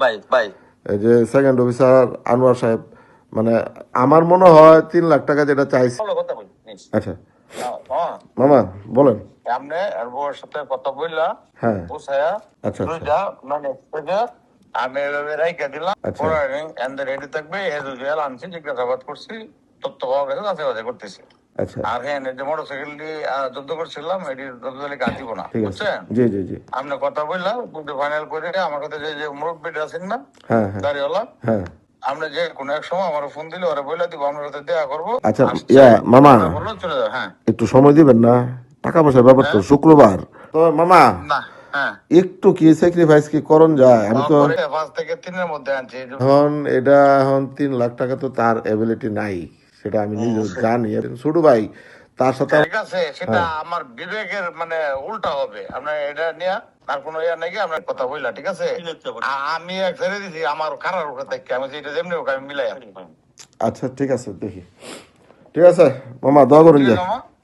ভাই ভাই এই যে সেকেন্ড অফিসার আনোয়ার সাহেব, মানে আমার মনে হয় 3 লাখ টাকা যেটা চাইছে। ভালো কথা বলি আচ্ছা হ্যাঁ মামা বলেন। সামনে আর বউর সাথে কথা বললা হ্যাঁ বুঝায়া আচ্ছা আচ্ছা দুইটা মানে আমি এভাবে রাইখা দিলাম আচ্ছা পরে এন্ড রেডি থাকবে এজুয়াল আনছি জিজ্ঞাসাবাদ করছি তথ্য পাওয়া গেছে যাচাই করতেছি আচ্ছা আর হ্যাঁ যে মোটরসাইকেল দিয়ে যুদ্ধ করছিলাম এটি যুদ্ধ গাছ দিব না ঠিক আছে। বুঝছেন জি জি জি। আপনি কথা বললাম কিন্তু ফাইনাল করে আমার কাছে যে মুরব্বীটা আছেন না হ্যাঁ হ্যাঁ দাঁড়িয়েওয়ালা হ্যাঁ আমরা যে কোনো এক সময় আমার ফোন দিলে ওরা বলে দিব আপনার সাথে দেখা করবো আচ্ছা আসছে মামা বললো চলে যাও হ্যাঁ একটু সময় দিবেন না? টাকা পয়সার ব্যাপার তো, হ্যাঁ শুক্রবার তো মামা না হ্যাঁ একটু কি স্যাক্রিফাইস কি করণ যায়? আমি তো 5 থেকে 3 মধ্যে আনছি এখন এখন 3 লাখ টাকা তো তার এবিলিটি নাই, সেটা আমি নিজেও জানি। ছোট ভাই তার সাথে ঠিক আছে সেটা হ্যাঁ আমার বিবেকের মানে উল্টা হবে আপনার এটা নিয়ে আর কোনো ইয়া নাকি আপনার কথা বললা ঠিক আছে আমি এক ছেড়ে দিছি আমার খারাপ উপরে থেকে আমি যেটা যেমনি হোক আমি মিলাই আচ্ছা ঠিক আছে দেখি। ঠিক আছে মামা, দোয়া করুন যে।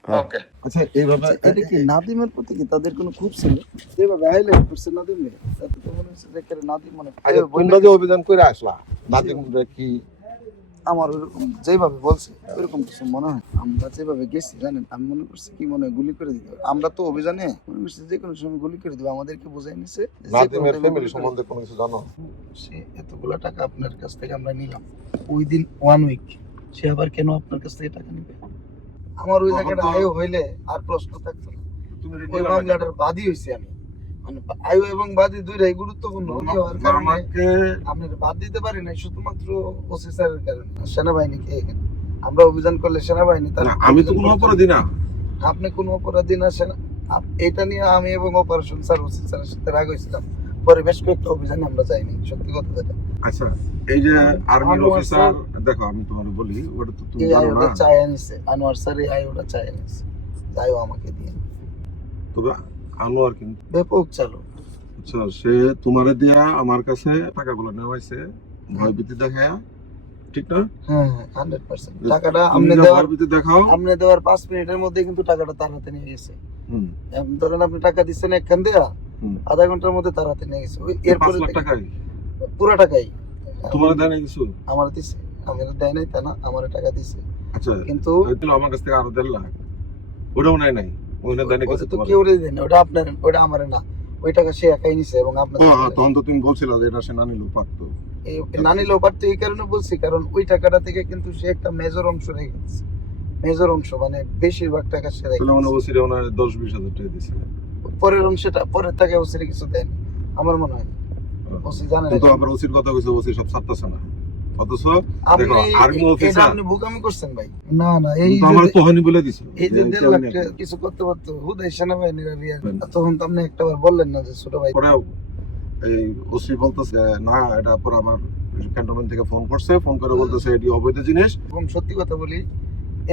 হ্যাঁ ওকে আচ্ছা এইভাবে এটা কি নাদিমের প্রতি কি তাদের কোনো খুব ছিল যেভাবে হাইলাইট করছে নাদিম রে তাতে তো মনে হচ্ছে যে একেবারে নাদিম মানে আচ্ছা তোমরা যে অভিযান করে আসলা নাদিম কি আমার ওরকম যেভাবে বলছে ওইরকম কিছু মনে হয় আমরা যেভাবে গেছি জানেন আমি মনে করছি কি মনে হয় গুলি করে দিতে হবে। আমরা তো অভিযানে মনে করছি যে কোনো সময় গুলি করে দেবো আমাদেরকে বোঝাই নিছে যে কোনো নাদিমের time এ ফ্যামিলি গুলি করে সম্বন্ধে কোনো কিছু জানো? সে এতগুলো টাকা আপনার কাছ থেকে আমরা নিলাম ওই দিন 1 উইক সে আবার কেন আপনার কাছ থেকে টাকা নিবে আমার ওই জায়গাটা আয়ও হইলে আর প্রশ্ন থাকতো না ওই মামলাটার বাদী হয়েছি আমি মানে আয়ু এবং বাদী দুইটাই গুরুত্বপূর্ণ হওয়ার কারণে আমাকে আপনার বাদ দিতে পারি না শুধুমাত্র ওসি স্যারের কারণে সেনাবাহিনীকে এখানে আমরা অভিযান করলে সেনাবাহিনী তার আমি তো কোনো অপরাধী না। আপনি কোনো অপরাধী না এটা নিয়ে আমি এবং অপারেশন স্যার ওসি স্যারের সাথে রাগ হয়েছিলাম পরে বেশ কয়েকটা অভিযানে আমরা যাইনি সত্যি কথা যেটা আচ্ছা এই যে আর্মির আনোয়ার অফিসার স্যার দেখো আমি তোমাকে বলি ওটা তো তুমি এই জানো আয়োটা না। চায় আনিছে আনোয়ার স্যার এই আয়োটা চায় আনিছে আয়ো আমাকে দিয়ে তবে আনোয়ার কিন্তু ব্যাপক চালু আচ্ছা সে তোমারে দিয়া আমার কাছে টাকাগুলো নেওয়াইছে ভয়ভীতি দেখায়া, ঠিক না? হ্যাঁ 100% টাকাটা তুমি আপনি যা দেওয়ার ভয়ভীতি দেখাও আপনি দেওয়ার 5 মিনিটের মধ্যে কিন্তু টাকাটা তার হাতে নিয়ে গেছে হুম ধরেন আপনি টাকা দিচ্ছেন একখান দেয়া হুম আধা ঘন্টার মধ্যে তার হাতে নিয়ে গেছে 5 এরপরে লাখ টাকাই পুরো টাকাই তোমার দেয় না কিছু? আমার দিছে আমার দেয় নাই তা না আমার টাকা দিছে আচ্ছা কিন্তু দিল আমার কাছ থেকে আরো 1.5 লাখ, ওটাও নাই নাই ওইটা দেয় না কিছু ওটা তো তোমার? কেউ দেয় না ওটা আপনার ওটা আমার না ওই টাকা সে একাই নিছে এবং আপনার তখন তো তুমি বলছিলে যে এটা সে না নিলেও পারতো। না নিলেও পারতো এই কারণে বলছি কারণ ওই টাকাটা থেকে কিন্তু সে একটা মেজর অংশ রেখে গেছে মেজর অংশ মানে বেশিরভাগ টাকা সে রেখে তাহলে মনে গেছে। বলছিল ওনার 10-20 হাজার টাকা দিয়েছিল। পরের অংশটা পরের টাকা ওসিরে কিছু দেন আমার মনে হয় ওসি জানে না কিন্তু আবার ওসির কথা কইছে ওসি সব ছাড়তেছে না, অথচ আপনি দেখো আর্মি এটা অফিসার আপনি বোকামি করছেন ভাই না না এই তো আমার তখনই বলে দিছে এই যে যে 1.5 লাখ টাকা কিছু করতে পারতো হুদাই সেনাবাহিনীরা তখন তো আপনি একটা বার বললেন না যে ছোট ভাই পরেও এই ওসি বলতেছে না এটা পর আমার ক্যান্টনমেন্ট থেকে ফোন করছে, ফোন করে বলতেছে এটি অবৈধ জিনিস। এবং সত্যি কথা বলি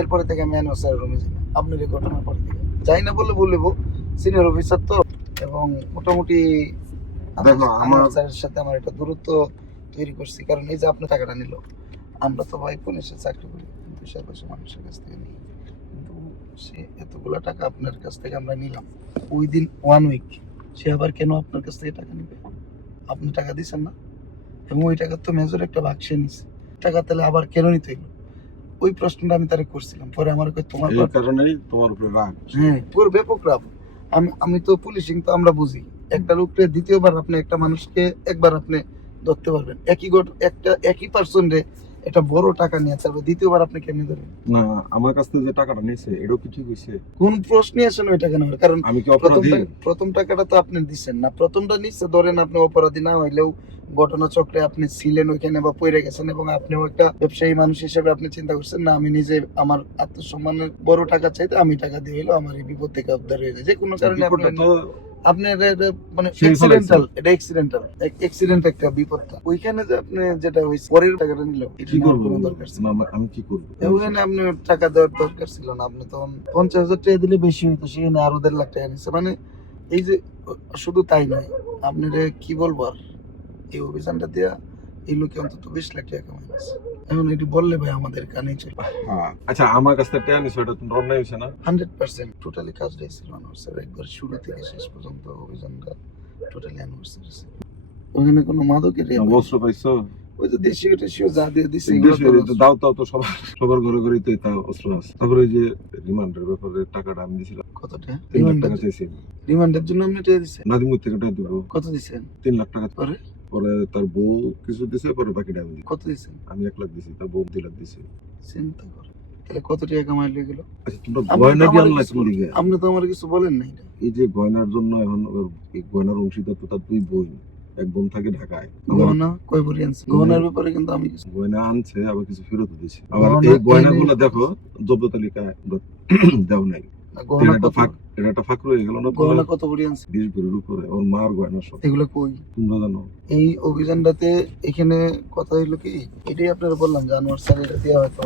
এরপরে থেকে ম্যান স্যার রুমে যাই না আপনার এই ঘটনার পর থেকে যাই না বলে বলবো সিনিয়র অফিসার তো এবং মোটামুটি দেখো আমার স্যারের সাথে আমার একটা দূরত্ব তৈরি করছি কারণ এই যে আপনি টাকাটা নিল আমরা তো ভাই পুলিশের চাকরি করি কিন্তু সে বসে মানুষের কাছ থেকে নিই কিন্তু সে এতগুলো টাকা আপনার কাছ থেকে আমরা নিলাম ওই দিন 1 উইক সে আবার কেন আপনার কাছ থেকে টাকা নিবে আপনি টাকা দিচ্ছেন না এবং ওই টাকা তো মেজর একটা ভাগ সে নিছে টাকা তাহলে আবার কেন নিতে হইলো ওই প্রশ্নটা আমি তারে করছিলাম পরে আমার তোমার এই কারণেই তোমার উপরে রাগ। হ্যাঁ পুরো ব্যাপক রাগ আমি তো পুলিশিং তো আমরা বুঝি একটা লোককে দ্বিতীয়বার আপনি একটা মানুষকে একবার আপনি ধরতে পারবেন একই পার্সন রে একটা বড় টাকা নিয়ে তারপর দ্বিতীয়বার আপনি কেমনে ধরবেন না আমার কাছ থেকে যে টাকাটা নিয়েছে এটাও কি ঠিক হইছে? কোন প্রশ্নই আসে না ওই টাকা নেওয়ার কারণ আমি কি অপরাধী? প্রথম টাকাটা তো আপনি দিচ্ছেন না প্রথমটা নিচ্ছে ধরেন আপনি অপরাধী না হইলেও ঘটনা চক্রে আপনি ছিলেন ওইখানে বা পড়ে গেছেন এবং আপনিও একটা ব্যবসায়ী মানুষ হিসেবে আপনি চিন্তা করছেন না আমি নিজে আমার আত্মসম্মানের বড় টাকা চাইতে আমি টাকা দিয়ে হইলো আমার এই বিপদ থেকে উদ্ধার হয়ে যায় যে কোনো কারণে আপনি মানে অ্যাক্সিডেন্ট একটা বিপদটা ওইখানে যে আপনি যেটা হইছে পরের টাকাটা নিল কি করব কোনো দরকার ছিল না আমি কি করব? ওখানে আপনি টাকা দেওয়ার দরকার ছিল না আপনি তখন 50,000 টাকা দিলে বেশি হইতো সেখানে আরো 1.5 লাখ টাকা নিচ্ছে মানে এই যে শুধু তাই নয় আপনার কি বলবো আর এই অভিযানটা দেওয়া এই লোকে অন্তত 20 লাখ টাকা কামাইছে এখন এটি বললে ভাই আমাদের কানে চলে আচ্ছা আমার কাছ থেকে টাকা নিছো এটা তো অন্যায় হইছে না? 100% টোটালি কাজটা ছিল আনোয়ার স্যার একবার শুরু থেকে শেষ পর্যন্ত অভিযানটা টোটালি আনোয়ার স্যার ওখানে কোনো মাদকের ইয়ে নাই। অস্ত্র পাইছো? ওই যে দেশীয় টেশীয় যা দিয়ে দিছে এগুলো দেশে তো দাও তাও তো সবার ঘরে ঘরেই তো তা অস্ত্র আছে। তারপরে ওই যে রিমান্ডের ব্যাপারে টাকাটা আমি দিয়েছিলাম, কত টাকা 3 লাখ টাকা চাইছি। রিমান্ডের জন্য আপনি টাকা দিছেন? নাদিমুর থেকে টাকা দিব, কত দিছেন? 3 লাখ টাকা। পরে পরে তার বউ কিছু দিছে, পরে বাকিটা আমি দিই। কত দিছেন? আমি 1 লাখ দিছি, তার বউ 2 লাখ দিছে। চিন্তা করো, তাহলে কত টাকা কামাইলো এগুলো? আচ্ছা, তোমরা আপনি গয়না তো দিয়ে আমার আনলা কিছু কোন দিকে? আপনি তো আমার কিছু বলেন নাই। এই যে গয়নার জন্য এখন এই গয়নার অংশীদার তো তার 2 বোন, এক বোন থাকে ঢাকায়। গহনা কয় ভরি আনছে? গহনার ব্যাপারে কিন্তু আমি কিছু গয়না আনছে, আবার কিছু ফেরত দিছে। আবার গহনা এই গয়নাগুলো এনে- দেখো জব্দ তালিকায় দেও নাই। না, গহনা কত? এটা একটা ফাঁক রয়ে গেল না? গহনা কত ভরি আনছে? 20 ভরির উপরে ওর মার গয়না সব। এগুলো কই? তোমরা জানো? এই অভিযানটাতে এখানে কথা হইলো কি, এটাই আপনারা বললাম যে আনোয়ার স্যার এটা দিয়ে হয়তো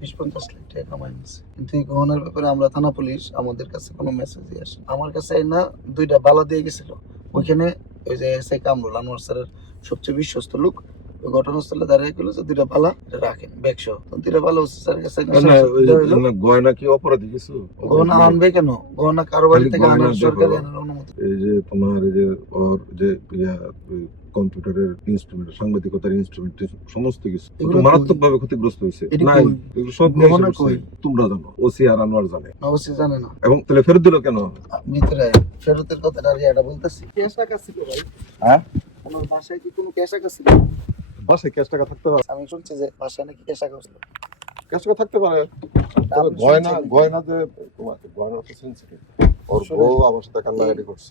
20-50 লাখ টাকা কামাই নিচ্ছে, কিন্তু এই গহনার ব্যাপারে আমরা থানা পুলিশ আমাদের কাছে কোনো মেসেজই আসে। আমার কাছে না 2টা বালা দিয়ে গেছিল ওইখানে, ওই যে এসআই কামরুল আনোয়ার স্যারের সবচেয়ে বিশ্বস্ত লোক, ওই ঘটনাস্থলে দাঁড়িয়ে গেল যে 2টা বালা এটা রাখেন ব্যাগসহ। 2টা বালা ওসি স্যারের কাছে না, ওই যে গয়না কি অপরাধী কিছু? গহনা আনবে কেন? গহনা কারো বাড়ি খালি থেকে গয়না আনার দেখো। সরকারি আনার অনুমতি। এই যে তোমার এই যে ওর যে কম্পিউটারের ইনস্ট্রুমেন্ট, সাংবাদিকতার ইনস্ট্রুমেন্ট, সমস্ত কিছু এগুলো মারাত্মক ভাবে ক্ষতিগ্রস্ত হয়েছে। এটা নাই, কই? এগুলো সব নিয়ে গহনা এসে কই? বসছে। তোমরা জানো, ওসি আর আনোয়ার জানে। অবশ্যই জানে না। এবং তাহলে ফেরত দিল কেন? ভিতরে ফেরতের কথাটা আর এটা বলতেছি। ক্যাশ টাকা ছিল ভাই? হ্যাঁ, ওনার বাসায় কি কোনো ক্যাশ টাকা ছিল? বাসে ক্যাশ টাকা থাকতে পারে, আমি শুনছি যে বাসায় নাকি ক্যাশ টাকা ছিল। ক্যাশ টাকা থাকতে পারে। তবে আপনি গয়না শুনছেন? গয়না যে তোমার গয়না তো সেন্সিটিভ। ওর আসলে বউ আমার সাথে কান্নাকাটি করছে।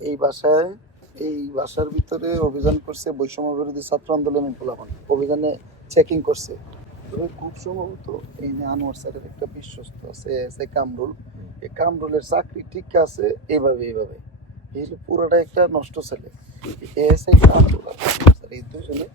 এই বাসার ভিতরে অভিযান করছে বৈষম্য বিরোধী ছাত্র আন্দোলনের পোলাপান, অভিযানে চেকিং করছে। তবে খুব সম্ভবত এই যে আনোয়ার স্যারের একটা বিশ্বস্ত আছে এসআই কামরুল, এই কামরুলের চাকরি ঠিক আছে এইভাবে এই হলো পুরোটা একটা নষ্ট ছেলে। এসআই কামরুল আর আনোয়ার স্যার এই দুজনে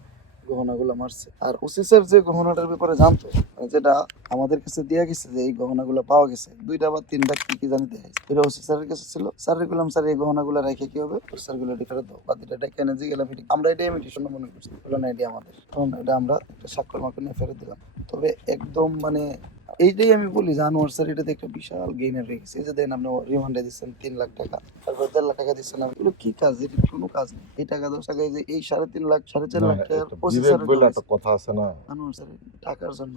গহনাগুলো মারছে। আর ওসি স্যার যে গহনাটার ব্যাপারে জানতো, মানে যেটা আমাদের কাছে দেয়া গেছে যে এই গহনাগুলো পাওয়া গেছে 2টা বা 3টা কি জানি দেখাইছে, এটা ওসি স্যারের কাছে ছিল। স্যারের বললাম স্যার এই গহনাগুলো রেখে কি হবে? স্যার গুলো ফেরত দাও, বা 2টা কেন যে গেলাম আমরা এটা ইমিটেশন মনে করছি, বললো না এটা আমাদের, তখন এটা আমরা একটা স্বাক্ষর মাকে নিয়ে ফেরত দিলাম। তবে একদম মানে এইটাই আমি বলি যে আনোয়ার স্যার এটাতে একটা বিশাল গেইনার হয়ে গেছে। এই যে দেন আপনি রিমান্ডে দিচ্ছেন 3 লাখ টাকা, তারপর 1.5 লাখ টাকা দিচ্ছেন, এগুলো কি কাজ? এটা কোনো কাজ নেই। এই টাকা 10 টাকা এই যে এই 3.5 লাখ 4.5 লাখ টাকার বিবেক বলে একটা কথা আছে না? আনোয়ার স্যার টাকার জন্য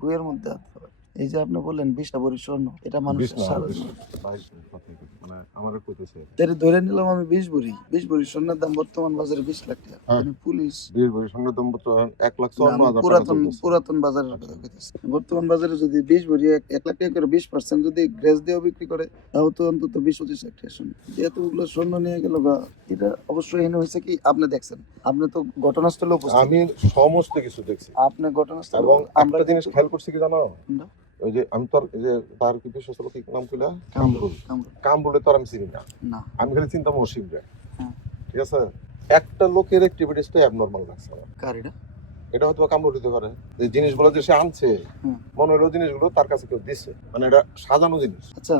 গুয়ের মধ্যে হাত দেয়। এই যে আপনি বললেন 20টা ভরি স্বর্ণ, এটা 20 মানুষের না, সারা 20 ভাই, কথা মানে আমারে কইতেছে তাহলে ধরে নিলাম আমি 20 ভরি স্বর্ণের দাম বর্তমান বাজারে 20 লাখ টাকা। হ্যাঁ। মানে পুলিশ 20 ভরি সঙ্গে দাম তো 1,54,000 টাকা পুরাতন চলতেছে। পুরাতন বাজারের কথা কইতেছি। বর্তমান বাজারে যদি 20 ভরি 1 লাখ টাকা করে 20% যদি গ্রেস দিয়ে বিক্রি করে, তাও তো অন্তত 20-25 লাখ টাকা স্বর্ণ। এতগুলো স্বর্ণ নিয়ে গেল গা, এটা অবশ্যই এনে হয়েছে কি আপনি দেখছেন, আপনি তো ঘটনাস্থলে উপস্থিত, আমি সমস্ত কিছু দেখছি। আপনি ঘটনাস্থলে এবং আমরা একটা জিনিস খেয়াল করছি কি জানো? কোনটা? ওই যে আমি তোর এই যে তার কি বিশ্বস্ত লোক, কি নাম কইলা? কামরুল। কামরুলে তোর আমি চিনি না, না আমি খালি চিন্তা মহসিব রে। হ্যাঁ। ঠিক আছে, একটা লোকের অ্যাক্টিভিটিসটা অ্যাবনর্মাল লাগছে আমার। কার এটা? এটা হয়তো কামরুল দিতে পারে, যে জিনিসগুলো যে সে আনছে, হুম। মনে হলো জিনিসগুলো তার কাছে কেউ দিছে, মানে এটা সাজানো জিনিস। আচ্ছা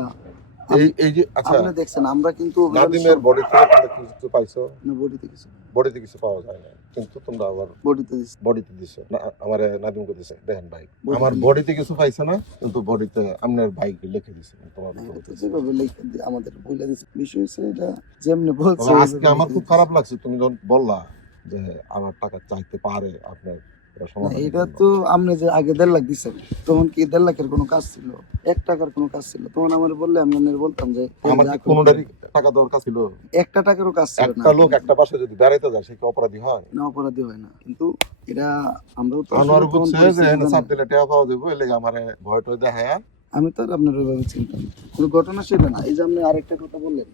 এই যে আচ্ছা, আপনি দেখছেন আমরা কিন্তু অভিযানের নাদিমের বডি থেকে তোমরা কিছু পাইছো? না বডিতে কিছু বডিতে কিছু পাওয়া যায় না, কিন্তু তোমরা আবার বডিতে দিছি। বডিতে দিছো না? আমার নাদিমকে দিছে, দেখেন ভাই, Body আমার তে- বডিতে কিছু পাইছে না, কিন্তু বডিতে আপনার বাইকে লিখে দিছে তোমার হ্যাঁ, বডিতে তো দিছে। যেভাবে লিখে আমাদের বইলা দিছে, বিষয় হচ্ছে এটা যেমনি বলছে তবে আজকে ওইভাবে আমার লিখে খুব দিছে। খারাপ লাগছে তুমি যখন বললা যে আমার টাকা চাইতে পারে আপনার, এটা না, সমাধান এটা তো আপনি যে আগে 1.5 লাখ দিচ্ছেন, তখন কি 1.5 লাখের কোনো কাজ ছিল? 1 টাকার কোনো কাজ ছিল? তখন আমার বললে আমি আপনার বলতাম যে আমার যা কি করতে কোনোটারই টাকা দরকার ছিল? 1টা টাকারও কাজ ছিল না। একটা লোক একটা পাশে যদি বেড়াইতে যায় সে কি অপরাধী হয়? না, অপরাধী হয় না, কিন্তু এটা আমরাও তো আনোয়ার আসলে তখন বুঝছে যে পরিস্থিতি এনে জানি চাপ না। দিলে টাকা পাওয়া যাবে, এলে আমারে ভয় টয় দেখায়। আমি তো আর আপনার ওইভাবে চিন্তা না, কোনো ঘটনা সেটা না। এই যে আপনি আরেকটা কথা বললেন,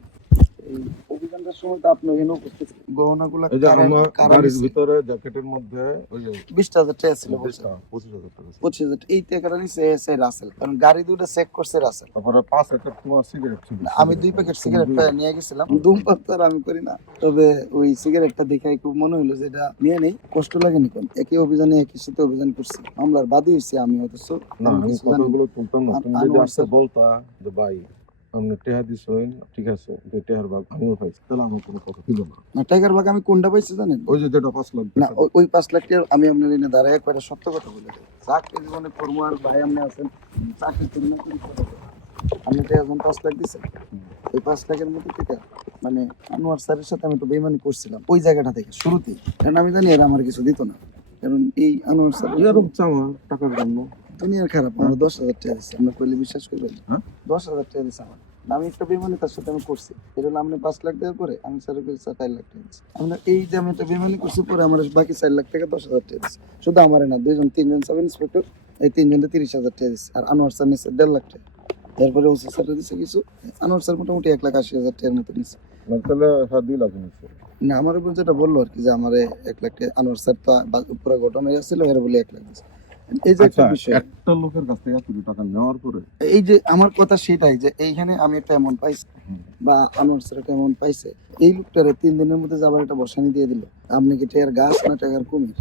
এই অভিযানটার সময় তো আপনি এখানে উপস্থিত ছিলেন। গহনাগুলো এই যে কারা- আমার কারা বাড়ির নিছে? ভিতরে জ্যাকেটের মধ্যে ওই যে 20,000 টাকা ছিল বলছে। 25,000 টাকা ছিল। 25,000 এই টাকাটা নিছে এসআই রাসেল, কারণ গাড়ি দুটো চেক করছে রাসেল। তারপরে 5 প্যাকেট তোমার সিগারেট ছিল। আমি 2 প্যাকেট সিগারেট নিয়ে গেছিলাম। ধূমপান তো আর আমি করি না, তবে ওই সিগারেটটা দেখে খুব মনে হলো যে এটা নিয়ে নেই, কষ্ট লাগেনি। কোন একই অভিযানে একই সাথে অভিযান করছি, মামলার বাদী হয়েছি আমি, হয়তো না, আমি কথাগুলো তুলতাম না। তুমি যদি আনোয়ার আজকে স্যার- বলতা যে ভাই আপনি টেহা দিছেন, ঠিক আছে, যে টেহার ভাগ আমিও পাইছি, তাহলে আমার কোনো কথা ছিল না। না, টাইগার বাগ আমি কোনটা পাইছি জানেন? ওই যে যেটা 5 লাখ না, ওই 5 লাখ টাকা আমি আপনার এনে দাঁড়ায় কয়টা সত্য কথা বলে দেব। চাকরি জীবনে কর্ম আর ভাই আপনি আছেন, চাকরি করি না করি কথা বলি। আপনি তো এখন 5 লাখ দিচ্ছেন, ওই 5 লাখের মধ্যে থেকে মানে আনোয়ার স্যারের সাথে আমি একটু বেইমানি করছিলাম ওই জায়গাটা থেকে শুরুতেই, কারণ আমি জানি এরা আমার কিছু দিত না, কারণ এই আনোয়ার স্যার এরকম চাওয়া টাকার জন্য দুনিয়ার খারাপ। আমরা 10,000 টাকা দিচ্ছি, আমরা কইলে বিশ্বাস করবেন? হ্যাঁ? 10,000 টাকা দিচ্ছি আমার। আমি একটা বেমানি তার সাথে আমি করছি, এটা হলো আপনি 5 লাখ দেওয়ার পরে আমি স্যারের কাছে 4 লাখ টাকা দিচ্ছি। আমরা এই যে আমি একটা বেমানি করছি পরে আমার বাকি 4 লাখ টাকা 10,000 টাকা দিচ্ছি। শুধু আমারে না, 2-3জন সাব ইন্সপেক্টর, এই 3জনকে 30,000 টাকা দিচ্ছি। আর আনোয়ার স্যার নিচ্ছে 1.5 লাখ টাকা। এরপরে ওসি স্যারটা দিচ্ছে কিছু, আনোয়ার স্যার মোটামুটি 1,80,000 টাকার মতো নিচ্ছে। তাহলে 2 লাখ নিচ্ছে। না, আমার উপর যেটা বললো আর কি যে আমার 1 লাখ টাকা, আনোয়ার স্যার তো পুরো ঘটনা হয়েছিল এর বলে 1 লাখ দিচ্ছে। এই যে একটা বিষয়, একটা লোকের কাছ থেকে এত টাকা নেওয়ার পরে এই যে আমার কথা সেটাই যে এইখানে আমি একটা অ্যামাউন্ট পাইছি বা আনোয়ার স্যার একটা অ্যামাউন্ট পাইছে, এই লোকটারে 3 দিনের মধ্যে যাবার একটা বসানি দিয়ে দিল। আপনি কি টাকার গাছ না টাকার কুমির?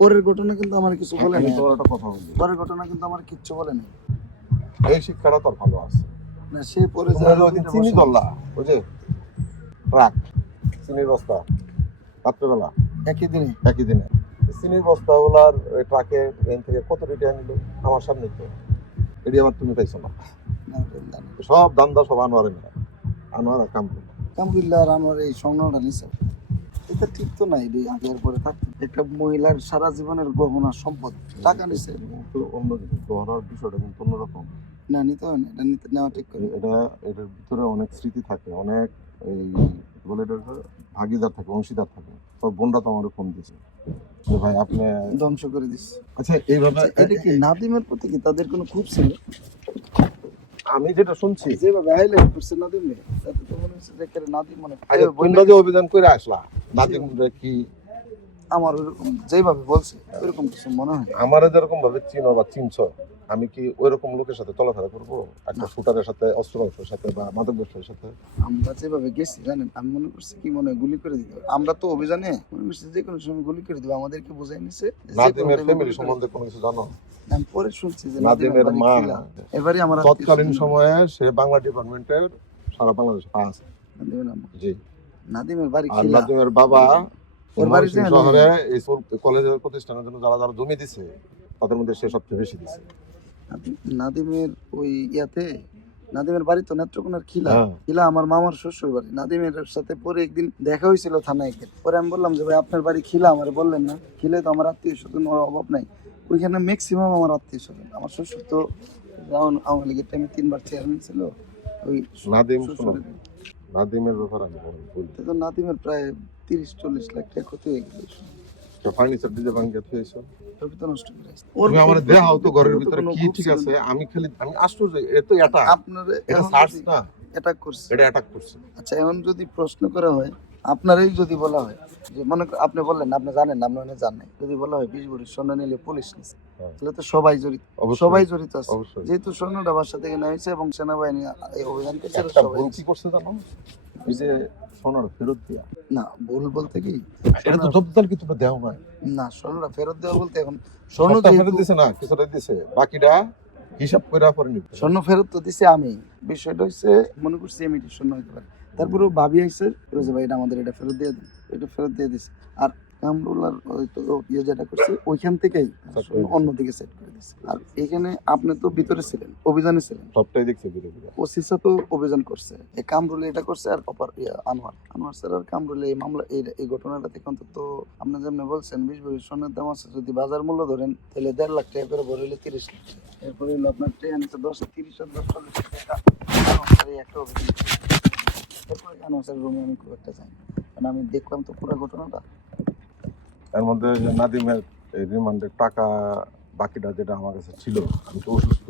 পরের ঘটনা কিন্তু আমার কিছু বলে নাই, তোর একটা কথা বলি, পরের ঘটনা কিন্তু আমার কিচ্ছু বলে নাই। এই শিক্ষাটা তোর ভালো আছে। না সে পরে তোমরা যে ওইদিন চিনি দল্লা ওই যে ট্রাক চিনির বস্তা রাত্রেবেলা একই দিনে একই দিনে চিনির বস্তা ওলার ট্রাকে ট্রেন থেকে কত রিটার্ন নিল আমার সামনে তো এটি আবার তুমি পাইছো না। সব দান্দা সব আনোয়ারে না, আনোয়ার আর কামরুল। আলহামদুলিল্লাহ। আর আমার এই সংগ্রহটা নিছে, এটা ঠিক তো নাই রে। আগের পরে থাকতো একটা মহিলার সারা জীবনের গহনা সম্পদ টাকা নিছে, তো অন্য কিছু গহনার বিষয়টা কিন্তু অন্যরকম। না নিতে হয় না, এটা নিতে নেওয়া ঠিক করে। এটার ভিতরে অনেক স্মৃতি থাকে, অনেক এই বলে এটার ভাগিদার থাকে, অংশীদার থাকে। সব বোনরা তো আমার ফোন দিয়েছে যে ভাই আপনি ধ্বংস করে দিচ্ছে। আচ্ছা এইভাবে এটা কি নাদিমের প্রতি কি তাদের কোনো খুব ছিল? আমি যেটা শুনছি যেভাবে হাইলাইট করছে নাদিম রে, তাতে তো মনে হচ্ছে যে একেবারে নাদিম মানে তোমরা যে অভিযান করে আসলা নাদিম কি আমার ওরকম যেভাবে বলছে ওইরকম কিছু মনে হয়। আমারে যেরকম ভাবে চিনো বা চিনছো, আমি কি ওইরকম লোকের সাথে চলাফেরা করবো একটা শুটারের সাথে, অস্ত্র ব্যবসার সাথে বা মাদক ব্যবসার সাথে? আমরা যেভাবে গেছি জানেন, আমি মনে করছি কি মনে হয় গুলি করে দিতে হবে। আমরা তো অভিযানে মনে করছি যে কোনো সময় গুলি করে দিবে, আমাদেরকে বুঝাই নিছে। নাদিমের ফ্যামিলি সম্বন্ধে কোনো কিছু জানো? আমি পরে শুনছি যে নাদিমের মা এবারে আমার তৎকালীন সময়ে সে বাংলা ডিপার্টমেন্টের সারা বাংলাদেশে আছে। জি, নাদিমের বাড়ি আর খিলা। নাদিমের বাবা ওর বাড়ি যে শহরে এই কলেজের প্রতিষ্ঠানের জন্য যারা যারা জমি দিছে তাদের মধ্যে সে সবচেয়ে বেশি দিছে। নাদিমের ওই ইয়াতে, নাদিমের বাড়ি তো নেত্রকোনার খিলা। হ্যাঁ। খিলা আমার মামার শ্বশুর বাড়ি। নাদিমের সাথে পরে একদিন দেখা হয়েছিল থানায় গিয়ে। পরে আমি বললাম যে ভাই আপনার বাড়ি খিলা, আমার বললেন না। খিলে তো আমার আত্মীয় স্বজন অভাব নাই, ওইখানে ম্যাক্সিমাম আমার আত্মীয় স্বজন। আমার শ্বশুর তো যেমন আওয়ামী লীগের টাইমে 3বার চেয়ারম্যান ছিল। ওই নাদিম শোনো, নাদিমের ব্যাপারে আমি বলি তো নাদিমের প্রায় 30-40 লাখ টাকা ক্ষতি হয়ে গেল। ফার্নিচার ডিজে ভাঙিয়ে থুয়েছো, ওর তো নষ্ট করে আসছে। তুমি আমার দেখাও তো ঘরের ভিতরে কি ঠিক আছে। আমি আশ্চর্য, এত এটা আপনার এটা সার্চ না, অ্যাটাক করছে। এটা অ্যাটাক করছে। আচ্ছা এখন যদি প্রশ্ন করা হয়, আপনারই যদি বলা হয় যে মনে আপনি বললেন আপনি জানেন না, আপনি জানেন, যদি বলা হয় 20 ভরি স্বর্ণ নিলে পুলিশ নিছে, তাহলে তো সবাই জড়িত, সবাই জড়িত আছে। যেহেতু স্বর্ণটা বাসা থেকে নেওয়া এবং সেনাবাহিনী এই অভিযান করছে, সবাই কি করছে জানো, এই যে সোনার ফেরত দিয়া না ভুল বলতে কি এটা তো জব্দাল কি তোমরা দেও না? না, স্বর্ণটা ফেরত দেওয়া বলতে এখন স্বর্ণ স্বর্ণ ফেরত দিছে না, কিছুটা দিছে, বাকিটা হিসাব করে পরে নিবে। স্বর্ণ ফেরত তো দিছে আমি, বিষয়টা হচ্ছে মনে করছি এমনি স্বর্ণ হতে পারে। তারপরে ভাবি আইসে যে ভাই এটা আমাদের, এটা ফেরত দিয়ে দিন, এটা ফেরত দিয়ে দিছে। আর কামরুলার ইয়ে যেটা করছে ওইখান থেকেই অন্যদিকে সেট করে দিছে। আর এখানে আপনি তো ভিতরে ছিলেন, অভিযানে ছিলেন, সবটাই দেখছে ধীরে ধীরে। ওসিসা তো অভিযান করছে, এই কামরুল এটা করছে। আর আনোয়ার স্যার আর কামরুল এই মামলা এই ঘটনাটা থেকে অন্তত আপনি যেমনি বলছেন 20 ভরি স্বর্ণের দাম আছে, যদি বাজার মূল্য ধরেন তাহলে 1.5 লাখ টাকা করে ভরে হলে 30 লাখ টাকা। এরপরে হলো আপনার ট্রেন 10-30-40 টাকা একটা অভিযান। এরপরে আনোয়ার স্যার রুমে আমি খুব একটা যাই, কারণ আমি দেখলাম তো পুরো ঘটনাটা। এর মধ্যে যে নাদিমের এই রিমান্ডের টাকা বাকিটা যেটা আমার কাছে ছিল, আমি তো অসুস্থ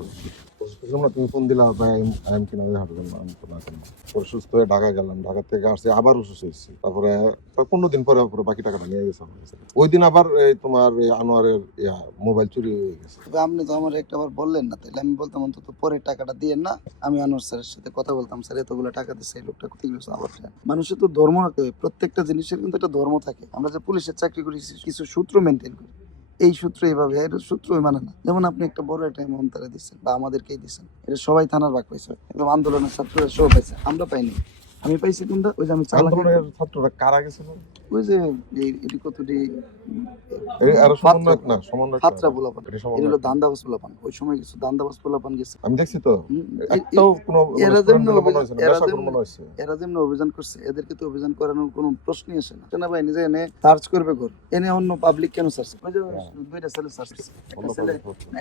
ছিলাম না, তুমি ফোন দিলা ভাই আমি কিনা হাঁটবেন না, আমি তো না কেন অসুস্থ হয়ে ঢাকা গেলাম, ঢাকা থেকে আসছি আবার অসুস্থ হয়েছি, তারপরে 15 দিন পরে বাকি টাকাটা নিয়ে গেছে আমার কাছে। ওই দিন আবার তোমার আনোয়ারের মোবাইল চুরি হয়ে গেছে। তবে আপনি তো আমার একটা বার বললেন না, তাহলে আমি বলতাম অন্তত পরে টাকাটা দিয়ে না, আমি আনোয়ার স্যারের সাথে কথা বলতাম, স্যার এতগুলো টাকা দিচ্ছে, এই লোকটা কোথায় গেছে আবার। মানুষের তো ধর্ম রাখতে হবে, প্রত্যেকটা জিনিসের কিন্তু একটা ধর্ম থাকে। আমরা যে পুলিশের চাকরি করি কিছু সূত্র মেনটেন করি, এই সূত্র এইভাবে, এর সূত্র মানে না। যেমন আপনি একটা বড় একটা অ্যামাউন্ট তারা দিচ্ছেন বা আমাদেরকেই দিচ্ছেন, এটা সবাই থানার ভাগ পাইছে, একদম আন্দোলনের ছাত্ররা সব পাইছে, আমরা পাইনি। আমি পাইছি কোনটা, ওই যে আমি চালাকি, আন্দোলনের ছাত্ররা কারা গেছিল? ওই যে এটি কতটি আরো সমন্বয়ক না, সমন্বয়ক হাতরা পোলাপান, এটা এটা সমন্বয়ক হলো দান্দাবাজ পোলাপান। ওই সময় কিছু দান্দাবাজ পোলাপান গেছে। আমি দেখছি তো, হুম, একটাও কোনো এরা যেমনি মনে হয়েছে না, নেশা করে মনে হয়েছে। এরা যেমনি অভিযান করছে, এদেরকে তো অভিযান করানোর কোনো প্রশ্নই আসে না। সেনাবাহিনী যে এনে সার্চ করবে ঘর, এনে অন্য পাবলিক কেন সার্চ? ওই যে দুইটা ছেলে সার্চ করছে,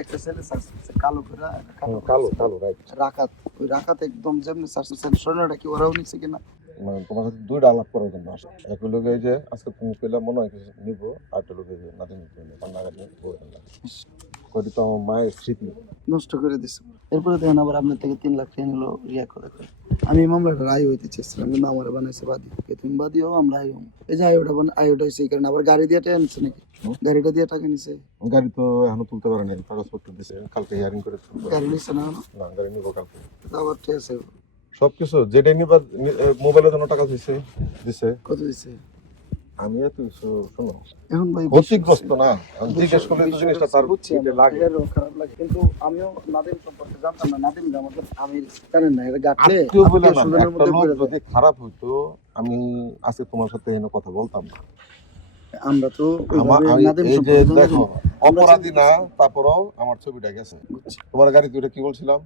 একটা ছেলে সার্চ করছে কালো করে, কালো কালো রাইট। রাকাত, ওই রাকাত একদম যেমনি সার্চ করছে, সৈন্যটা কি ওরাও নিচ্ছে কিনা? মানে তোমার সাথে দুইটা আলাপ করার জন্য আসে। এক লোকে যে আজকে তুমি পেলে মনে হয় কিছু নিব, আর একটা লোকে যে নাতি নিতে কান্নাকাটি করি তো আমার মায়ের স্মৃতি নষ্ট করে দিছে। এরপরে দেখেন আবার আপনার থেকে 3 লাখ টাকা নিলো রিয়া করে। আমি এই মামলাটা রায় হইতে চেয়েছিলাম, কিন্তু আমার বানাইছে বাদী। তুমি বাদী হও, আমরা আই হম। এই যে আয়োটা হয়েছে এই কারণে। আবার গাড়ি দিয়ে টাকা নিচ্ছে নাকি? গাড়িটা দিয়ে টাকা নিছে? গাড়ি তো এখনো তুলতে পারেনি, কাগজপত্র দিছে, কালকে হিয়ারিং করে তুলবে। গাড়ি নিচ্ছে না? না, গাড়ি নিবো কালকে। আবার ঠিক আছে, সবকিছু যেটাই নিবা, মোবাইলের জন্য টাকা দিছে। কত দিছে? আমি এত কিছু শোনো, এখন ভাই ক্ষতিগ্রস্ত না, আমি জিজ্ঞেস করলে তো জিনিসটা তার এটা লাগে। খারাপ লাগে, কিন্তু আমিও নাদিম সম্পর্কে জানতাম না। নাদিম আমাদের আমি জানেন না, এটা গাটলে আত্মীয় বলে না, সুজনের একটা মধ্যে লোক পড়ে যদি যায়। খারাপ হইতো আমি আজকে তোমার সাথে এনে কথা বলতাম না। আমরা তো আমার ওইভাবে নাদিম এই যে সম্পর্কে দেখো, জানি। অপরাধী না, তারপরেও আমার ছবিটা গেছে। বুঝছি। তোমার গাড়ি দুইটা কি বলছিলাম?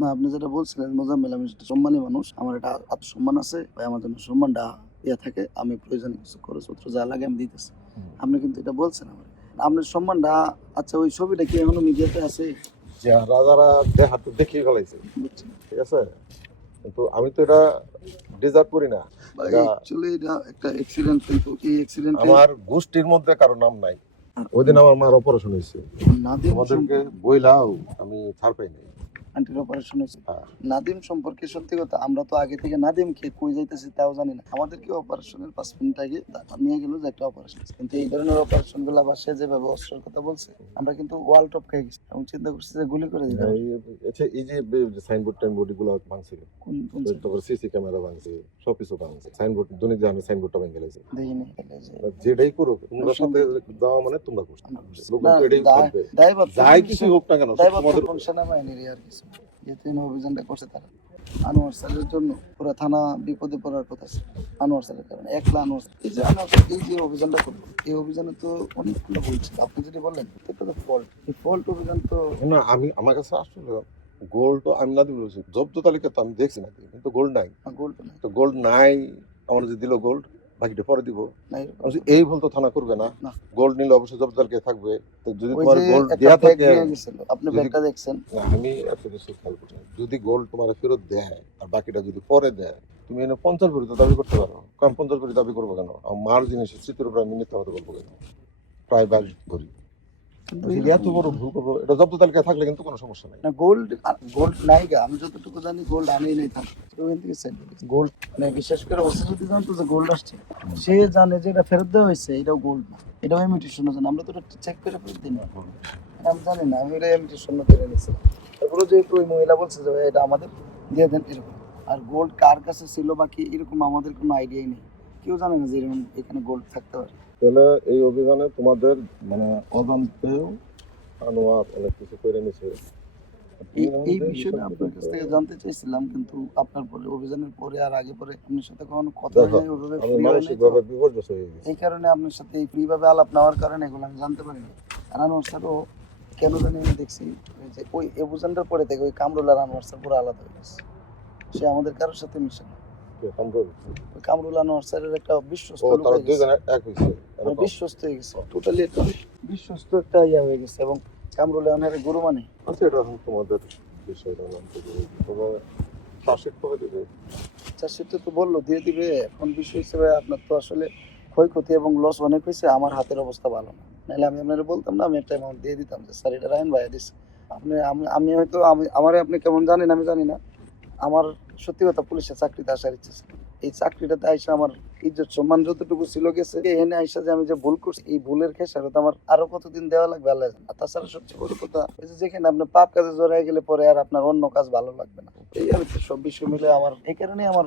না, আপনি যেটা বলছিলেন মোজাম্মেল, আমি সেটা সম্মানী মানুষ, আমার একটা আত্মসম্মান আছে ভাই, আমার জন্য সম্মানটা ইয়ে থাকে। আমি প্রয়োজনে কিছু খরচপত্র যা লাগে আমি দিতেছি। আপনি কিন্তু এটা বলছেন আমার, আপনার সম্মানটা। আচ্ছা, ওই ছবিটা কি এখনো মিডিয়াতে আছে? যে রাজারা দেখাতে দেখিয়ে ফেলাইছে, বুঝছি। ঠিক আছে, কিন্তু আমি তো এটা ডিজার্ভ করি না। এটা অ্যাকচুয়ালি এটা একটা অ্যাক্সিডেন্ট, কিন্তু এই অ্যাক্সিডেন্টে আমার গোষ্ঠীর মধ্যে কারো নাম নাই। ওই দিন আমার মার অপারেশন হয়েছে, নাদিম তোমাদেরকে বইলাও আমি ছাড় পাই নাই। আন্টির অপারেশন হয়েছে। হ্যাঁ। নাদিম সম্পর্কে সত্যি কথা, আমরা তো আগে থেকে নাদিমকে কই যাইতেছি তাও জানি না। আমাদেরকে অপারেশনের 5 মিনিট আগে নিয়ে গেল যে একটা অপারেশন, কিন্তু এই ধরনের অপারেশন গুলো আবার সে যেভাবে অস্ত্রের কথা বলছে, আমরা কিন্তু ওয়াল টপ খেয়ে গেছি এবং চিন্তা করছি যে গুলি করে দিতে হবে। এই যে সাইনবোর্ড টাইনবোর্ড গুলো ভাঙছে, কোন তারপর সিসি ক্যামেরা ভাঙছে, সবকিছু ভাঙছে। সাইনবোর্ড দৈনিক জানে সাইনবোর্ডটা ভেঙে গেছে। দেখিনি। যেটাই করো তোমরা সাথে যাওয়া মানে তোমরা করছো, লোক না, তো এটাই ভাববে। দায়ভার যাই কিছু হোক না কেন, তোমাদের কোন সেনাবাহিনীর আর কিছু, যেহেতু এই অভিযানটা করছে তারা। আনোয়ার স্যারের জন্য পুরো থানা বিপদে পড়ার কথা ছিল। আনোয়ার স্যারের কারণে, একলা আনোয়ার স্যার। এই যে আনোয়ার স্যার এই যে অভিযানটা করলো, এই অভিযানে তো অনেকগুলো ভুল ছিল। আপনি যদি বললেন এটা তো ফল্ট, এই ফল্ট অভিযান তো না, আমি আমার কাছে আসলে গোল্ড তো আমি না দিবি বলছি, জব্দ তালিকা তো আমি দেখছি না, কিন্তু গোল্ড নাই। গোল্ড না, তো গোল্ড নাই, আমার যে দিল গোল্ড, বাকিটা পরে দিব। নাই এই ভুল তো থানা করবে না। না। গোল্ড নিলে অবশ্যই জব্দ তালিকায় থাকবে। তো যদি ওই তোমার যে গোল্ড একটা দেয়া ব্যাগ থাকে, নিয়ে গেছিল, আপনি যদি- ব্যাগটা দেখছেন? না, আমি এত বেশি খেয়াল করি না। যদি গোল্ড তোমার ফেরত দেয় আর বাকিটা যদি পরে দেয়, তুমি এনে 50 ভরি তো দাবি করতে পারো। কারণ 50 ভরি দাবি করবো কেন? আমার মার জিনিস স্মৃতির উপর আমি মিথ্যা কথা বলবো কেন? প্রায় 22 ভরি। কিন্তু যদি এত বড় ভুল করবো, এটা জব্দ তালিকায় থাকলে কিন্তু কোনো সমস্যা নাই। না, গোল্ড নাই গা। আমি যতটুকু জানি গোল্ড আনেই নাই থাকে ওখান থেকে সেট গোল্ড, মানে বিশেষ করে ওসি যদি জানতো যে গোল্ড আসছে, সে জানে যে এটা ফেরত দেওয়া হয়েছে, এটাও গোল্ড না, এটাও ইমিটেশন জানে। আমরা তো চেক করে ফেরত দিই না, আমি জানি না, আমি এটা ইমিটেশন ধরে নিয়েছিলাম। তারপরে যেহেতু ওই মহিলা বলছে যে এটা আমাদের দিয়ে দেন এরকম, আর গোল্ড কার কাছে ছিল বাকি এরকম আমাদের কোনো আইডিয়াই নেই। কেউ জানে না যে এরকম এখানে গোল্ড থাকতে পারে। তাহলে এই অভিযানে তোমাদের মানে অজান্তেও আনোয়ার অনেক কিছু করে নিছে। এই বিষয়টা আপনার কাছ থেকে জানতে চাইছিলাম, কিন্তু আপনার পরে অভিযানের পরে আর আগে পরে আপনার সাথে কখনো কথা দেখো, হয়নি, ওইভাবে আমি free হয় নাই তো। মানসিকভাবে বিপর্যস্ত হয়ে গেছি। এই কারণে আপনার সাথে এই ফ্রি ভাবে আলাপ নেওয়ার কারণে এগুলো আমি জানতে পারিনি। আর আনোয়ার স্যারও কেন জানি আমি দেখছি যে ওই অভিযানটার পরে থেকে ওই কামরুল আর আনোয়ার স্যার পুরো আলাদা হয়ে গেছে। সে আমাদের কারোর সাথে মিশে না। ওই কামরুল আনোয়ার স্যারের একটা বিশ্বস্ত ও লোক তারা হয়ে গেছে। দুইজন এক হইছে। মানে বিশ্বস্ত হয়ে গেছে, টোটালি একটা বিশ্বস্ত একটা ইয়া হয়ে গেছে, এবং কামরুল আনোয়ার গুরু মানে। আচ্ছা, এটা এখন তোমাদের বিষয়টা জানতে চাই। তবে শাসিক কবে দেবে? চাষিটা তো বললো দিয়ে দিবে। এখন বিষয় হিসেবে আপনার তো আসলে ক্ষয়ক্ষতি এবং লস অনেক হয়েছে, আমার হাতের অবস্থা ভালো না, নাহলে আমি আপনার বলতাম না, আমি একটা অ্যামাউন্ট দিয়ে দিতাম যে স্যার এটা রায়ন ভাইয়া দিচ্ছে। আপনি আমি হয়তো আমারে আপনি কেমন জানেন আমি জানি না, আমার সত্যি কথা পুলিশের চাকরিতে আসার ইচ্ছে ছিল। এই চাকরিটাতে আইসা আমার ইজ্জত সম্মান যতটুকু ছিল গেছে, এনে আইসা যে আমি যে ভুল করছি, এই ভুলের খেসারত আমার আরো কতদিন দেওয়া লাগবে আল্লাহ জানে। আর তাছাড়া সবচেয়ে বড় কথা এই যে যেখানে আপনি পাপ কাজে জড়াই গেলে পরে আর আপনার অন্য কাজ ভালো লাগবে না। এই আর কি, সব বিষয় মিলে আমার এই কারণে আমার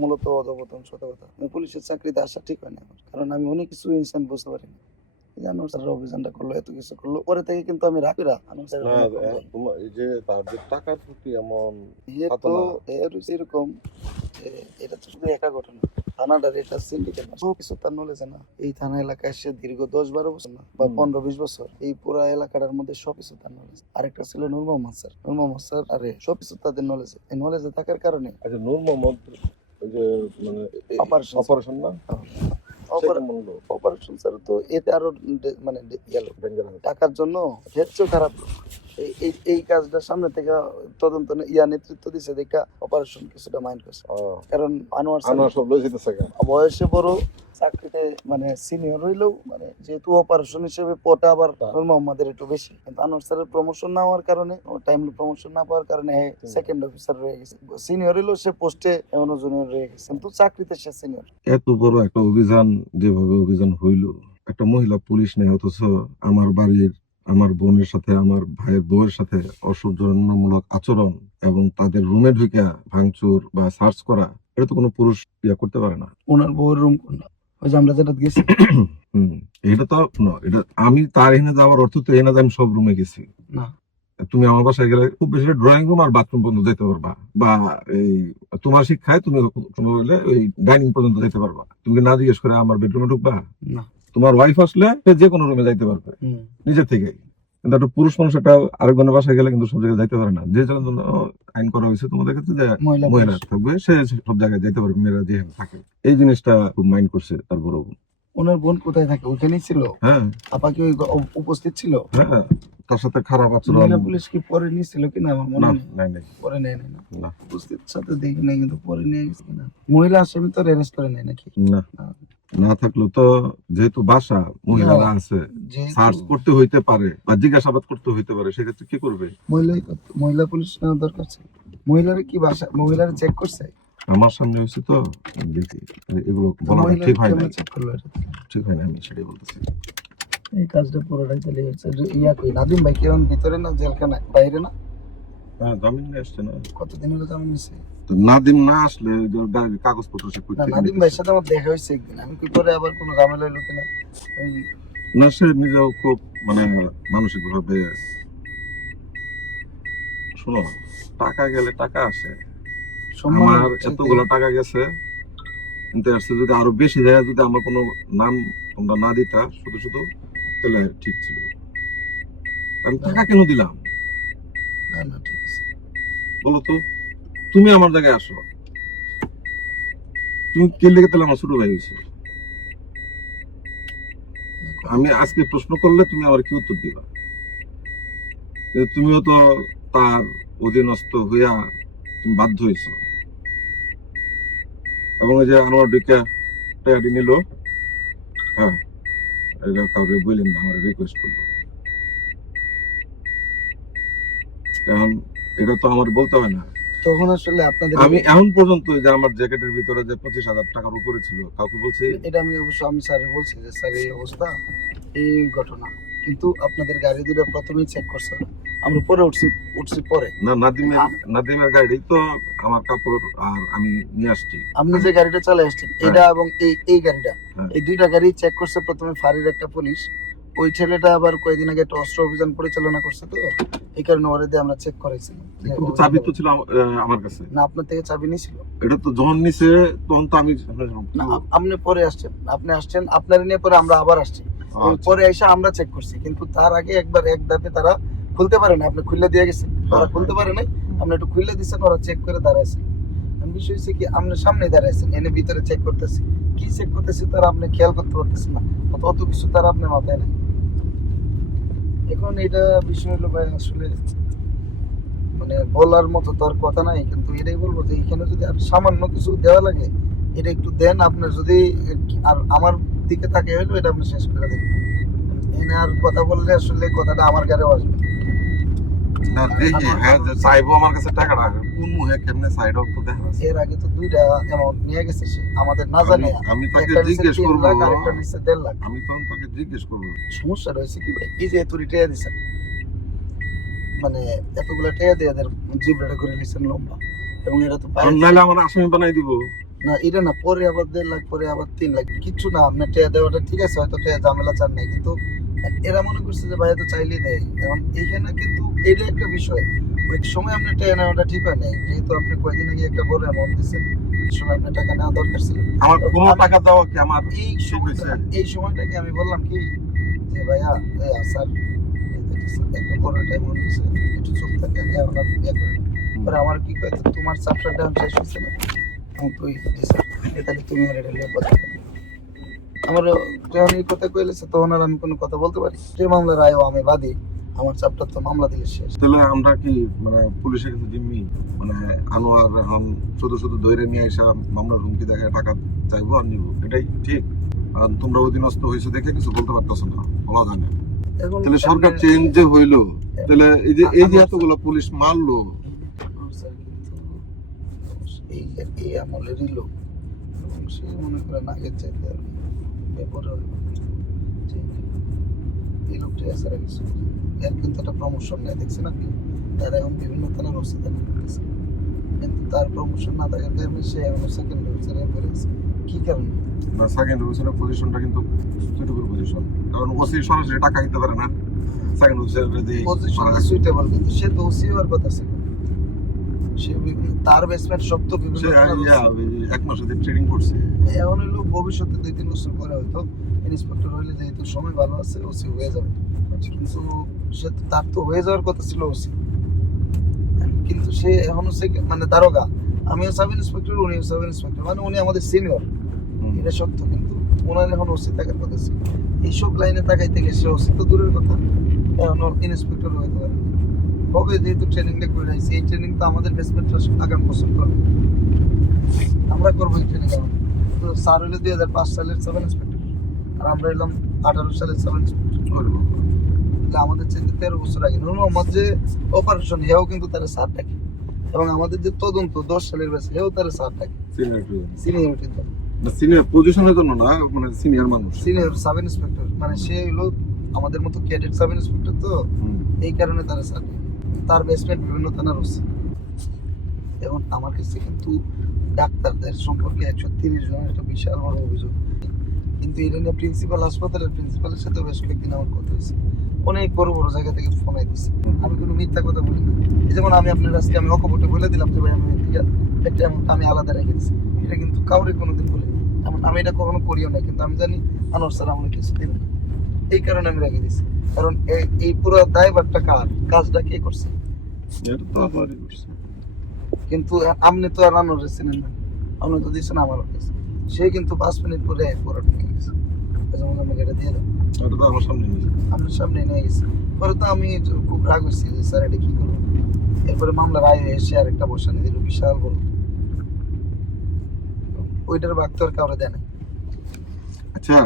মূলত অধপতন, সত্য কথা। আমি পুলিশের চাকরিতে আসা ঠিক হয় না আমার, কারণ আমি অনেক কিছু ইনসান বুঝতে পারি না। এই যে আনোয়ার স্যার অভিযানটা করলো, এত কিছু করলো, পরে থেকে কিন্তু আমি রাখি না আনোয়ার স্যারের না কোনো কম যাই। তোমার এই যে তার যে টাকার প্রতি এমন এ খাতো তো না। এর হচ্ছে এরকম যে এটা তো শুধু একা ঘটনা, থানাটার এটা সিন্ডিকেট না, সব কিছু তার নলেজে না। এই থানা এলাকায় সে দীর্ঘ 10-12 বছর না বা 15-20 বছর এই পুরা এলাকাটার মধ্যে সবকিছু তার নলেজ। আরেকটা ছিল নূর মোহাম্মদ স্যার, নূর মোহাম্মদ স্যার আরে সবকিছু তাদের নলেজে, এই নলেজে থাকার কারণে আচ্ছা নূর মোহাম্মদ ওই যে মানে Operation অপারেশন না সেটা মনে হলো অপারেশন স্যার তো এতে আরো মানে গেল ডেঞ্জারাস। টাকার জন্য হেডসও খারাপ লোক। এই কাজটা সামনে থেকে তদন্ত নেতৃত্ব দিছে দেখা অপারেশন কিছুটা মাইন্ড করছে, কারণ আনোয়ার আনোয়ার স্যার সব লয়ে যেতেছে গা। বয়সে বড়, চাকরিতে মানে সিনিয়র হইলেও মানে যেহেতু অপারেশন হিসেবে পটা আবার নূর মোহাম্মদের একটু বেশি, কিন্তু আনোয়ার স্যারের প্রমোশন না হওয়ার কারণে, টাইমলি প্রমোশন না পাওয়ার কারণে সেকেন্ড অফিসার রয়ে গেছে। সিনিয়র হইলেও সে পোস্টে এমনও জুনিয়র রয়ে গেছে, কিন্তু চাকরিতে সে সিনিয়র। এত বড় একটা অভিযান যেভাবে অভিযান হইলো, একটা মহিলা পুলিশ নেই, অথচ আমার বাড়ির আমার বোনের সাথে আমার ভাইয়ের বউয়ের সাথে অসৌজন্যমূলক আচরণ এবং তাদের রুমে ঢুকে ভাঙচুর বা সার্চ করা, এটা তো কোনো পুরুষ ইয়া করতে পারে না। ওনার বউয়ের রুম কোনটা? ওই যে আমরা যেটা গেছি এটা তো এটা আমি তার এখানে যাওয়ার অর্থ তো এই না যে আমি সব রুমে গেছি না। তুমি আমার বাসায় গেলে খুব বেশি ড্রয়িং রুম আর বাথরুম পর্যন্ত যেতে পারবা, বা এই তোমার শিক্ষায় তুমি হলে ওই ডাইনিং পর্যন্ত যেতে পারবা। তুমি না জিজ্ঞেস করে আমার বেডরুমে ঢুকবা? না। তোমার ওয়াইফ আসলে সে যে কোনো রুমে যাইতে পারবে নিজের থেকে, কিন্তু একটা পুরুষ মানুষ একটা আরেকজনের বাসায় গেলে কিন্তু সব জায়গায় যাইতে পারে না। যে জন্য আইন করা হয়েছে তোমাদের ক্ষেত্রে যে মহিলা থাকবে, সে সব জায়গায় যাইতে পারবে, মেয়েরা যেখানে থাকে। এই জিনিসটা খুব মাইন্ড করছে তার বড় বোন। ওনার বোন কোথায় থাকে? ওখানেই ছিল? হ্যাঁ। আপা কি উপস্থিত ছিল? হ্যাঁ, তার সাথে খারাপ আচরণ। মহিলা পুলিশ কি পরে নিয়েছিল কিনা আমার মনে নেই। নাই পরে নেয় না। উপস্থিত সাথে দেখি নাই, কিন্তু পরে নিয়ে গেছে কিনা। মহিলা আসামি তো অ্যারেস্ট করে নেয় নাকি? না থাকলেও তো যেহেতু বাসা মহিলারা আছে, সার্চ করতে হইতে পারে বা জিজ্ঞাসাবাদ করতে হইতে পারে, সেক্ষেত্রে কি করবে? মহিলা পুলিশ নেওয়া দরকার ছিল। মহিলারা কি বাসা মহিলারা চেক করছে? আমার সামনে হয়েছে তো দেখি, এগুলো বলা ঠিক হয় না। ঠিক হয় না, আমি সেটাই বলতেছি। এই কাজটা পুরোটাই চলে যাচ্ছে। ইয়া কই নাদিম ভাই কি এখন ভিতরে না জেলখানায় বাইরে না? হ্যাঁ, জামিন নিয়ে আসছে না। কতদিন হলো জামিন নিছে? তো নাদিম না আসলে গাড়ির কাগজপত্র সে কই থেকে? নাদিম ভাইয়ের সাথে আমার দেখা হয়েছে একদিন, আমি কি করে আবার কোনো ঝামেলা হইলো কিনা। না, সে নিজেও খুব মানে মানসিক ভাবে, শোনো, টাকা গেলে টাকা আসে। আমার এতগুলো টাকা গেছে, কিন্তু আসছে যদি আরো বেশি যায়, যদি আমার কোনো নাম তোমরা না দিতা শুধু শুধু, তাহলে ঠিক ছিল। আমি টাকা কেন দিলাম? না ঠিক আছে, বলো তো, তুমি আমার জায়গায় আসো, তুমি কে লেগে তাহলে আমার ছোট ভাই হয়েছে? আমি আজকে প্রশ্ন করলে তুমি আমার কি উত্তর দিবা? তুমিও তো তার অধীনস্থ হইয়া তুমি বাধ্য হয়েছ। এবং এই যে আমার ডিকা টাকাটি নিল, হ্যাঁ, এটা কাউকে বললেন না, আমার রিকোয়েস্ট করলো। এখন এটা তো আমার বলতে হয় না। তখন আসলে আপনাদের আমি এখন পর্যন্ত যে আমার জ্যাকেটের ভিতরে যে 25,000 টাকার উপরে ছিল, কাউকে বলছি? এটা আমি অবশ্য আমি স্যারে বলছি যে স্যার এই অবস্থা, এই ঘটনা, কিন্তু আপনাদের গাড়ি দুটো প্রথমেই চেক করছে, আমরা পরে উঠছি পরে। না, নাদিমের গাড়ি তো আমার কাপড় আর আমি নিয়ে আসছি। আপনি যে গাড়িটা চালিয়ে আসছেন এটা এবং এই গাড়িটা, এই দুইটা গাড়ি চেক করছে প্রথমে ফাঁড়ির একটা পুলিশ। ওই ছেলেটা আবার কয়েকদিন আগে একটা অস্ত্র অভিযান পরিচালনা করছে, তো এই কারণে ওরে দিয়ে আমরা চেক করাইছিলাম। কিন্তু চাবি তো ছিল আমার কাছে। না, আপনার থেকে চাবি নিয়েছিল? এটা তো যখন নিছে তখন তো আমি না, আপনি পরে আসছেন, আপনার নিয়ে পরে আমরা আবার আসছি, পরে এসে আমরা চেক করছি, কিন্তু তার আগে একবার এক ধাপে তারা খুলতে পারে না, আপনি খুলে দিয়ে গেছেন, ওরা খুলতে পারে না, আপনি একটু খুলে দিচ্ছেন, ওরা চেক করে দাঁড়াইছেন। বিষয় হচ্ছে কি, আপনি সামনে দাঁড়াইছেন, এনে ভিতরে চেক করতেছি, কি চেক করতেছি তারা আপনি খেয়াল করতে পারতেছেন না, অত কিছু তারা আপনার মাথায় নাই। এখন এটা বিষয় হলো ভাই, আসলে মানে বলার মতো তো আর কথা নাই, কিন্তু এটাই বলবো যে এখানে যদি আর সামান্য কিছু দেওয়া লাগে, এটা একটু দেন। আপনার যদি আর আমার দিকে থাকে হইলো, এটা আপনি শেষ করে দেন। এনে আর কথা বললে আসলে কথাটা আমার গাড়িও আসবে না। দেখি, হ্যাঁ, যে চাইবো আমার কাছে টাকাটা, কোন মুহে কেমনে সাইড অফ তো দেখা আছে। এর আগে তো দুইটা অ্যামাউন্ট নিয়ে গেছে সে, আমাদের না জানে। আমি তাকে জিজ্ঞেস করব, আরেকটা নিচে 1.5 লাখ। আমি তখন তাকে জিজ্ঞেস করব সমস্যা রয়েছে কি ভাই, এই যে এতটি টাকা দিছেন, মানে এতগুলা টাকা দিয়ে এদের জিবরাটা করে নিছেন লম্বা, এবং এরা তো নাইলে আমার আসামি বানাই দিব। না এটা না, পরে আবার 1.5 লাখ, পরে আবার 3 লাখ, কিছু না। আপনার টেয়া দেওয়াটা ঠিক আছে, হয়তো টেয়া ঝামেলা চান নাই, কিন্তু এরা মনে করছে যে ভাইয়া তো চাইলেই দেয়। এখন এইখানে কিন্তু এটা একটা বিষয়, ওই সময় আপনার টেয়া নেওয়াটা ঠিক হয় নাই, যেহেতু আপনি কয়েকদিন আগে একটা বড় অ্যামাউন্ট দিচ্ছেন, এই সময় আপনার টাকা নেওয়া দরকার ছিল। আমার কোনো টাকা দেওয়া কি আমার এই সময়টাকে আমি বললাম কি যে ভাইয়া স্যার একটা বড় একটা অ্যামাউন্ট দিচ্ছে, একটু চুপ থাকে, এখন আর ইয়ে করেন। পরে আমার কি কয়, তোমার চ্যাপ্টারটা আমি শেষ হয়েছে না, আমি তো তাহলে তুমি আর এটা নিয়ে কথা বলো। আমার যখন এই কথা কইলেছে তখন আর আমি কোনো কথা বলতে পারি, যে মামলার রায়ও আমি বাদী, আমার চ্যাপ্টার তো মামলা দিলে শেষ। তাহলে আমরা কি মানে পুলিশের কাছে জিম্মি, মানে আনোয়ার এখন শুধু শুধু ধরে নিয়ে এসে মামলার হুমকি দেখায় টাকা চাইবো আর নিবো, এটাই ঠিক? আর তোমরা অধীনস্থ হয়েছে দেখে কিছু বলতে পারতেছো না, বলা যায় না। এখন তাহলে সরকার চেঞ্জ যে হইলো, তাহলে এই যে এতগুলো পুলিশ মারলো, স্যার কিন্তু এই আমলেরই লোক, এবং সে মনে করেন আগের চাইতে আর ব্যাপারে এই লোকটা এছাড়া কিছু এর কিন্তু একটা প্রমোশন নেই, দেখছেন আপনি, তারা এখন বিভিন্ন থানার ওসি করতেছে, কিন্তু তার প্রমোশন না থাকার কারণে সে এখন সেকেন্ড ডিভিশনে পড়ে আছে। কি কারণে? না সেকেন্ড ডিভিশনের পজিশনটা কিন্তু সুইটেবল পজিশন, কারণ ওসি সরাসরি টাকা দিতে পারে না। সেকেন্ড ডিভিশনের যে পজিশনটা সুইটেবল, কিন্তু সে তো ওসি হওয়ার কথা ছিল, সে তার বেসমেন্ট সব তো বিভিন্ন এক মাস ধরে ট্রেনিং করছে। এখন হইলো ভবিষ্যতে 2-3 বছর পরে হয়তো ইন্সপেক্টর হইলে, যেহেতু সময় ভালো আছে, ওসি হয়ে যাবে। কিন্তু সে তার তো হয়ে যাওয়ার কথা ছিল ওসি, কিন্তু সে এখনো মানে দারোগা, আমিও সাব ইন্সপেক্টর, উনিও সাব ইন্সপেক্টর, মানে উনি আমাদের সিনিয়র, এটা সত্য, কিন্তু ওনার এখন ওসি থাকার কথা ছিল। এইসব লাইনে তাকাইতে গিয়ে সে ওসি তো দূরের কথা, এখনো ইন্সপেক্টর হইতে পারে হবে, যেহেতু ট্রেনিংটা করে রাখছি। এই ট্রেনিং তো আমাদের বেসমেন্টটা আগামী বছর করবে, আমরা করবো এই ট্রেনিং। তো স্যার হইলে 2005 সালের সাব ইন্সপেক্টর, আর আমরা এলাম 18 সালের সাব ইন্সপেক্টর, আমাদের চাইতে 13 বছর আগে। নূর মোহাম্মদ যে অপারেশন, হেও কিন্তু তারা স্যার ডাকে, এবং আমাদের যে তদন্ত 10 সালের ব্যাচ, হেও তারা স্যার ডাকে, সিনিয়রিটি তো সিনিয়র পজিশনের জন্য না, মানে সিনিয়র মানুষ, সিনিয়র সাব ইন্সপেক্টর, মানে সে হলো আমাদের মতো ক্যাডেট সাব ইন্সপেক্টর, তো এই কারণে তারা স্যার ডাকে। তার বেসমেন্ট বিভিন্ন থানার হচ্ছে। এবং আমার কাছে কিন্তু ডাক্তারদের সম্পর্কে 130 জনের একটা বিশাল বড় অভিযোগ, কিন্তু এটা নিয়ে প্রিন্সিপাল, হাসপাতালের প্রিন্সিপালের সাথে বেশ কয়েকদিন আমার কথা হয়েছে, অনেক বড় বড় জায়গা থেকে ফোন আইতেছে। আমি কোনো মিথ্যা কথা বলি না, এই যেমন আমি আপনার আজকে আমি অকপটে বলে দিলাম যে ভাই আমি একটা আমি আলাদা রেখে দিচ্ছি, এটা কিন্তু কাউরে কোনোদিন বলি না, এমন আমি এটা কখনো করিও না, কিন্তু আমি জানি আনোয়ার স্যার আমাকে কিছু দিবেন, এই কারণে আমি রেখে দিচ্ছি। কারণ এই পুরো দায়ভারটা কার, কাজটা কে করছে? কিন্তু আপনি তো আর আনোয়ার চিনেন না, আপনি তো দিচ্ছেন আমার কাছে, সে কিন্তু 5 মিনিট পরে পরোটা নিয়ে গেছে, যেমন আমাকে এটা দিয়ে দাও, আমার সামনে আপনার সামনে নিয়ে গেছে। পরে তো আমি খুব রাগ হয়েছি যে স্যার এটা কি করবো। এরপরে মামলা রায় হয়ে এসে আরেকটা বসানি দিল, বিশাল বড়, ওইটার বাগ তো আর কাউরে দেয় না। আচ্ছা,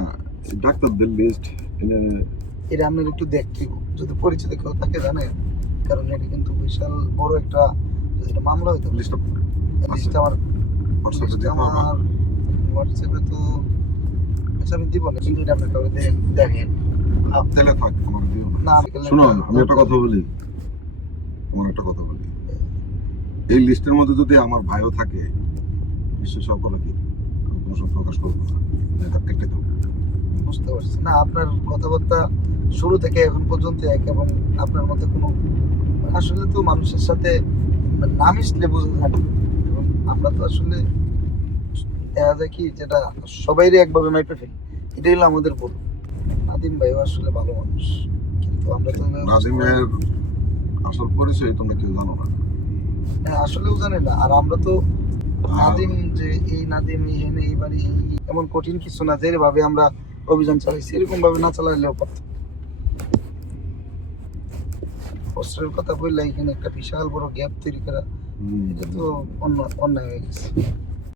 ডাক্তারদের লিস্ট এটা আপনার একটু দেখতে, যদি পরিচিত কেউ তাকে জানেন, কারণ এটা কিন্তু বিশাল বড় একটা, যদি এটা মামলা হইতো। লিস্টটা আমার হোয়াটসঅ্যাপে তো, আচ্ছা আমি দিব না, কিন্তু এটা আপনি কাউরে দেখেন, তাহলে থাক, আমার দিও না। শোনো, আমি একটা কথা বলি, তোমার একটা কথা বলি, এই লিস্টের মধ্যে যদি আমার ভাইও থাকে, নিশ্চয় সব কথা কি আমি কোনো সব প্রকাশ করবো না, কেটে দেবো। বুঝতে পারছি না, আপনার কথাবার্তা শুরু থেকে এখন পর্যন্ত এক, এবং আপনার মধ্যে কোনো, আসলে তো মানুষের সাথে না মিশলে বোঝা যায় না, এবং আমরা তো আসলে দেখা যায় কি, যেটা সবাইরই একভাবে মাইপে ফেলি, এটাই হলো আমাদের ভুল। নাদিম ভাইও আসলে ভালো মানুষ, কিন্তু আমরা তো নাদিমের আসল পরিচয় তোমরা কেউ জানো না, আসলেও জানি না। আর আমরা তো নাদিম যে এই নাদিম এই বাড়ি এমন কঠিন কিছু না, যে ভাবে আমরা অভিযান চালাইছি এরকম ভাবে না চালাইলেও পারতাম। অস্ত্রের কথা বললে এখানে একটা বিশাল বড় গ্যাপ তৈরি করা, এটা তো অন্যায় হয়ে গেছে।